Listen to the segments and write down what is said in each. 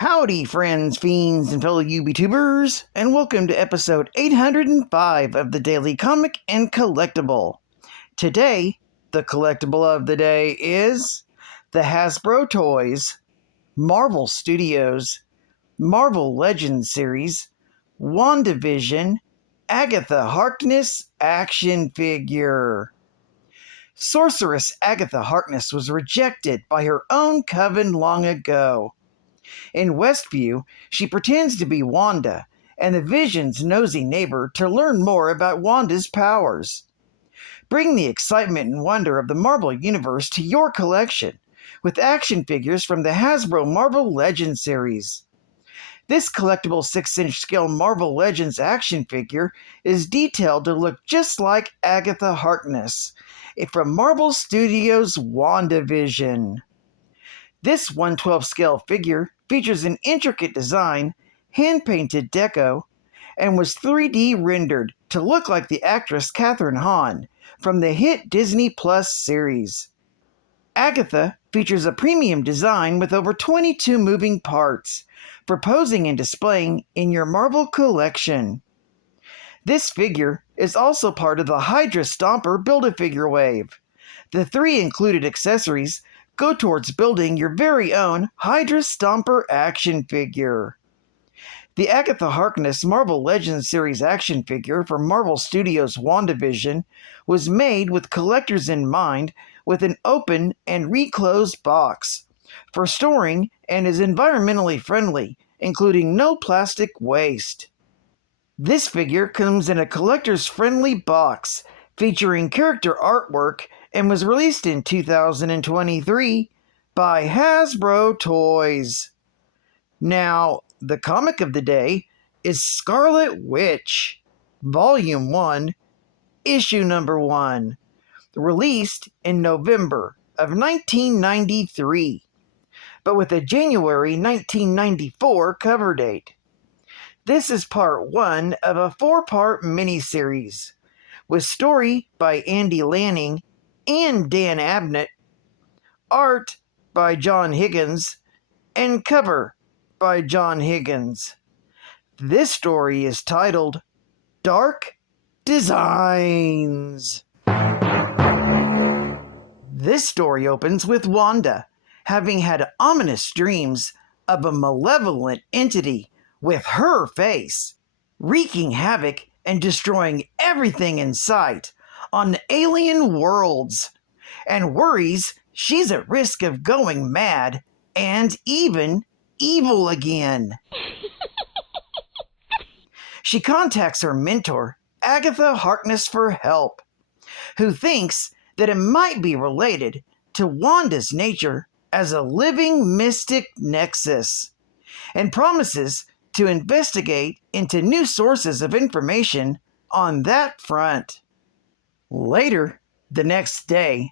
Howdy, friends, fiends, and fellow UBTubers, and welcome to episode 805 of the Daily Comic and Collectible. Today, the collectible of the day is the HASBRO Toys, Marvel Studios, Marvel Legends series, WandaVision, Agatha Harkness action figure. Sorceress Agatha Harkness was rejected by her own coven long ago. In Westview, she pretends to be Wanda and the Vision's nosy neighbor to learn more about Wanda's powers. Bring the excitement and wonder of the Marvel Universe to your collection with action figures from the HASBRO Marvel Legends series. This collectible 6-inch scale Marvel Legends action figure is detailed to look just like Agatha Harkness from Marvel Studios' WandaVision. This 1/12 scale figure features an intricate design, hand-painted deco, and was 3D rendered to look like the actress HAHN from the hit Disney Plus series. Agatha features a premium design with over 22 moving parts for posing and displaying in your Marvel collection. This figure is also part of the Hydra Stomper Build-A-Figure wave. The 3 included accessories go towards building your very own Hydra Stomper action figure. The Agatha Harkness Marvel Legends series action figure for Marvel Studios' WandaVision was made with collectors in mind with an open and reclosed box for storing and is environmentally friendly, including no plastic waste. This figure comes in a collector's friendly box featuring character artwork and was released in 2023 by HASBRO Toys. Now, the comic of the day is Scarlet Witch, Volume 1, Issue Number 1, released in November of 1993, but with a January 1994 cover date. This is part 1 of a 4-part miniseries, with story by Andy Lanning and Dan Abnett, art by John Higgins, and cover by John Higgins. This story is titled Dark Designs. This story opens with Wanda having had ominous dreams of a malevolent entity with her face, wreaking havoc and destroying everything in sight on alien worlds, and worries she's at risk of going mad and even evil again. She contacts her mentor, Agatha Harkness, for help, who thinks that it might be related to Wanda's nature as a living mystic nexus, and promises to investigate into new sources of information on that front. Later, the next day,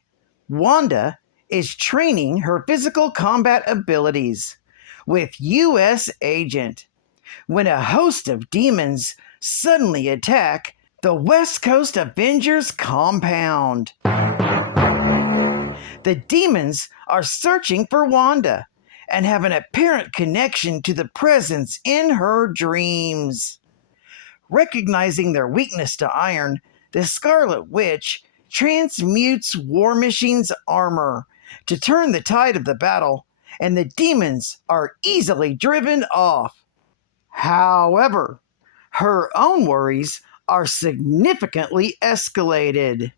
Wanda is training her physical combat abilities with U.S. Agent when a host of demons suddenly attack the West Coast Avengers compound. The demons are searching for Wanda and have an apparent connection to the presence in her dreams. Recognizing their weakness to iron, the Scarlet Witch transmutes War Machine's armor to turn the tide of the battle, and the demons are easily driven off. However, her own worries are significantly escalated.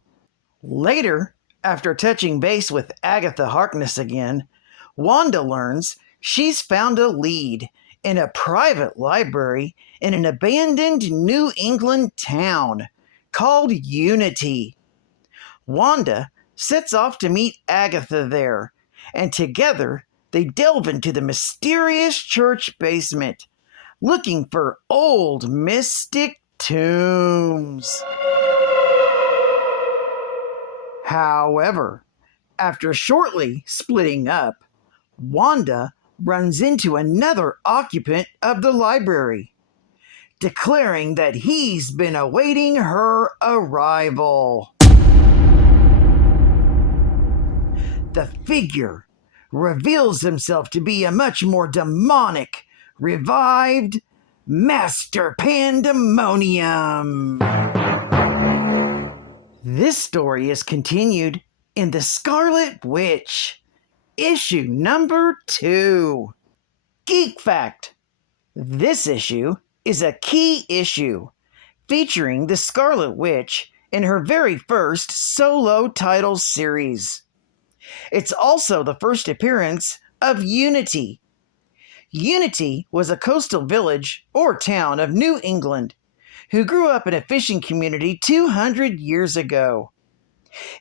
Later, after touching base with Agatha Harkness again, Wanda learns she's found a lead in a private library in an abandoned New England town called Unity. Wanda sets off to meet Agatha there, and together they delve into the mysterious church basement, looking for old mystic tombs. However, after shortly splitting up, Wanda runs into another occupant of the library, declaring that he's been awaiting her arrival. The figure reveals himself to be a much more demonic, revived Master Pandemonium. This story is continued in The Scarlet Witch, issue number 2. Geek Fact. This issue is a key issue featuring the Scarlet Witch in her very first solo title series. It's also the first appearance of Unity. Unity was a coastal village or town of New England who grew up in a fishing community 200 years ago.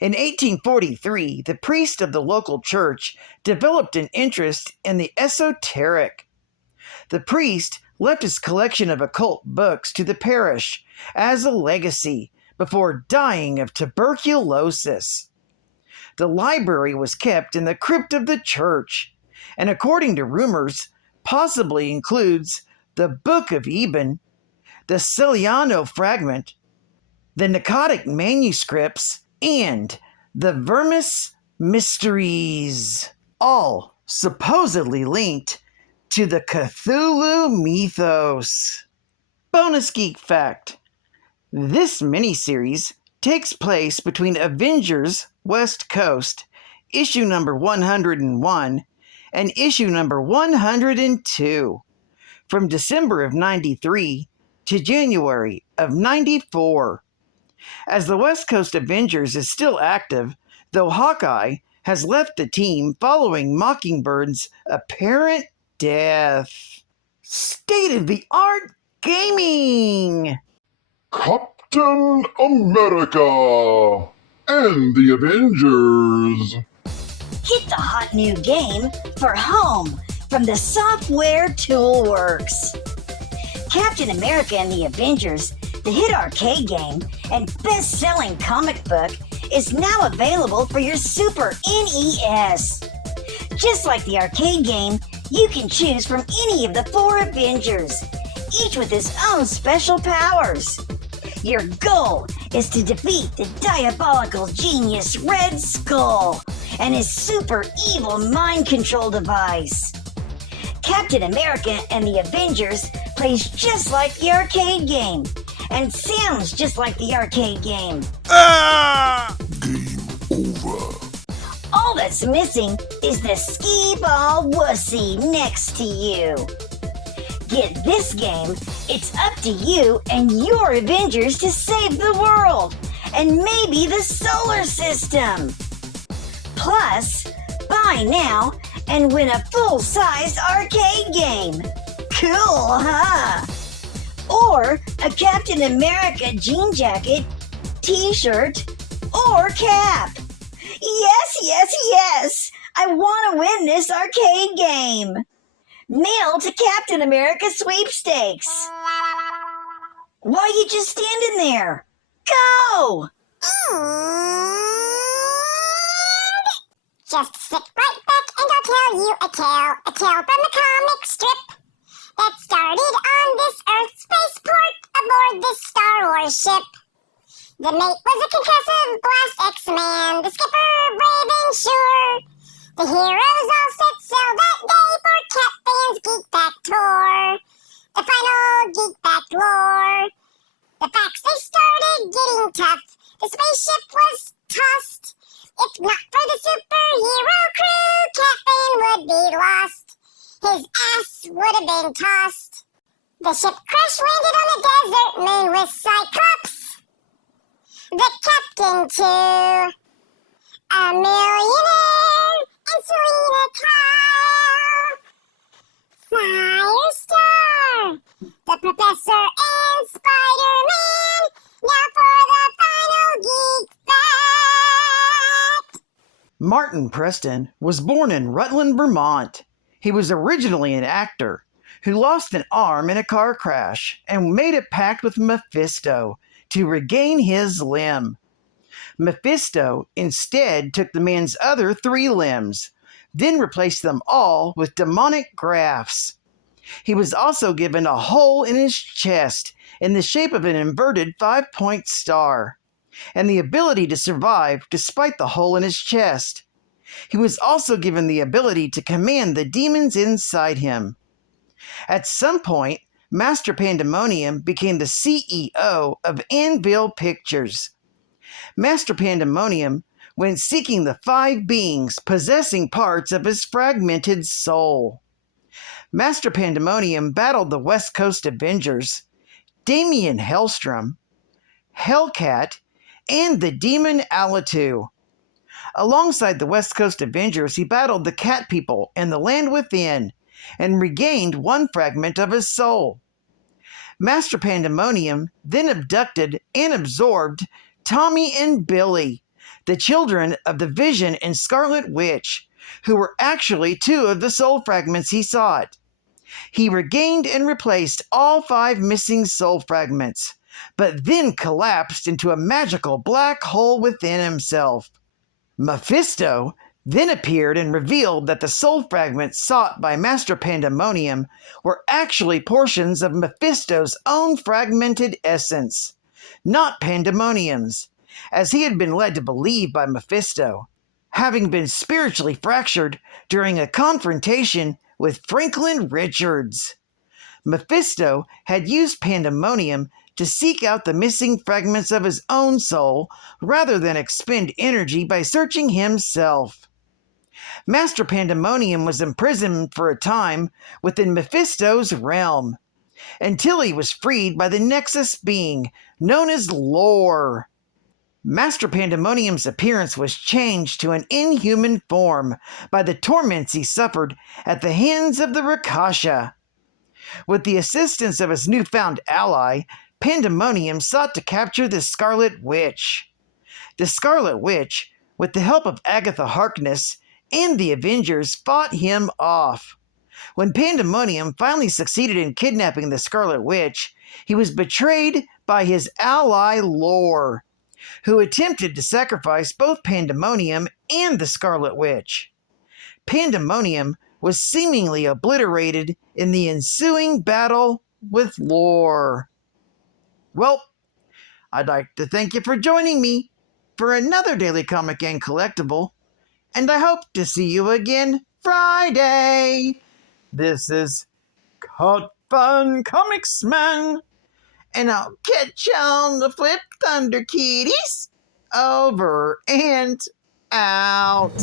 In 1843, the priest of the local church developed an interest in the esoteric. The priest left his collection of occult books to the parish as a legacy before dying of tuberculosis. The library was kept in the crypt of the church, and according to rumors, possibly includes the Book of Eben, the Celiano fragment, the Narcotic manuscripts, and the Vermis Mysteries, all supposedly linked to the Cthulhu mythos. Bonus Geek Fact. This miniseries takes place between Avengers West Coast, issue number 101, and issue number 102, from December of 93 to January of 94. As the West Coast Avengers is still active, though Hawkeye has left the team following Mockingbird's apparent death. State-of-the-art gaming! Captain America and the Avengers. Get the hot new game for home from the Software Toolworks. Captain America and the Avengers, the hit arcade game and best-selling comic book, is now available for your Super NES. Just like the arcade game, you can choose from any of the 4 Avengers, each with his own special powers. Your goal is to defeat the diabolical genius Red Skull and his super evil mind control device. Captain America and the Avengers plays just like the arcade game and sounds just like the arcade game. Game over. All that's missing is the skee-ball wussy next to you. Get this game, it's up to you and your Avengers to save the world and maybe the solar system. Plus, buy now and win a full-size arcade game. Cool, huh? Or a Captain America jean jacket, t-shirt, or cap. Yes! I want to win this arcade game. Mail to Captain America Sweepstakes. Why are you just standing there? Go! Just sit right back and I'll tell you a tale from the comic strip that started on this Earth spaceport aboard this Star Wars ship. The mate was a concussive blast X-Man, the skipper brave and sure. The heroes all set sail that day for Captain's Geek Back Tour. The final Geek Back lore. The facts they started getting tough. The spaceship was tossed. If not for the superhero crew, Captain would be lost. His ass would have been tossed. The ship crash landed on a desert moon with Cyclops, the captain too, a millionaire, and Selena Kyle, Firestar, the Professor and Spider-Man. Now for the final Geek Fact. Martin Preston was born in Rutland, Vermont. He was originally an actor who lost an arm in a car crash and made a pact with Mephisto to regain his limb. Mephisto instead took the man's other 3 limbs, then replaced them all with demonic grafts. He was also given a hole in his chest in the shape of an inverted 5-point star, and the ability to survive despite the hole in his chest. He was also given the ability to command the demons inside him. At some point, Master Pandemonium became the CEO of Anvil Pictures. Master Pandemonium went seeking the 5 beings possessing parts of his fragmented soul. Master Pandemonium battled the West Coast Avengers, Damian Hellstrom, Hellcat, and the demon Alitu. Alongside the West Coast Avengers, he battled the Cat People and the Land Within, and regained 1 fragment of his soul. Master Pandemonium then abducted and absorbed Tommy and Billy, the children of the Vision and Scarlet Witch, who were actually 2 of the soul fragments he sought. He regained and replaced all 5 missing soul fragments, but then collapsed into a magical black hole within himself. Mephisto then appeared and revealed that the soul fragments sought by Master Pandemonium were actually portions of Mephisto's own fragmented essence, not Pandemonium's, as he had been led to believe by Mephisto, having been spiritually fractured during a confrontation with Franklin Richards. Mephisto had used Pandemonium to seek out the missing fragments of his own soul rather than expend energy by searching himself. Master Pandemonium was imprisoned for a time within Mephisto's realm, until he was freed by the Nexus being known as Lore. Master Pandemonium's appearance was changed to an inhuman form by the torments he suffered at the hands of the Rakasha. With the assistance of his newfound ally, Pandemonium sought to capture the Scarlet Witch. The Scarlet Witch, with the help of Agatha Harkness and the Avengers, fought him off. When Pandemonium finally succeeded in kidnapping the Scarlet Witch, he was betrayed by his ally Lore, who attempted to sacrifice both Pandemonium and the Scarlet Witch. Pandemonium was seemingly obliterated in the ensuing battle with Lore. Well, I'd like to thank you for joining me for another Daily Comic and Collectible, and I hope to see you again Friday. This is KATHRYN Comics Man, and I'll catch you on the flip, Thunder Kitties. Over and out.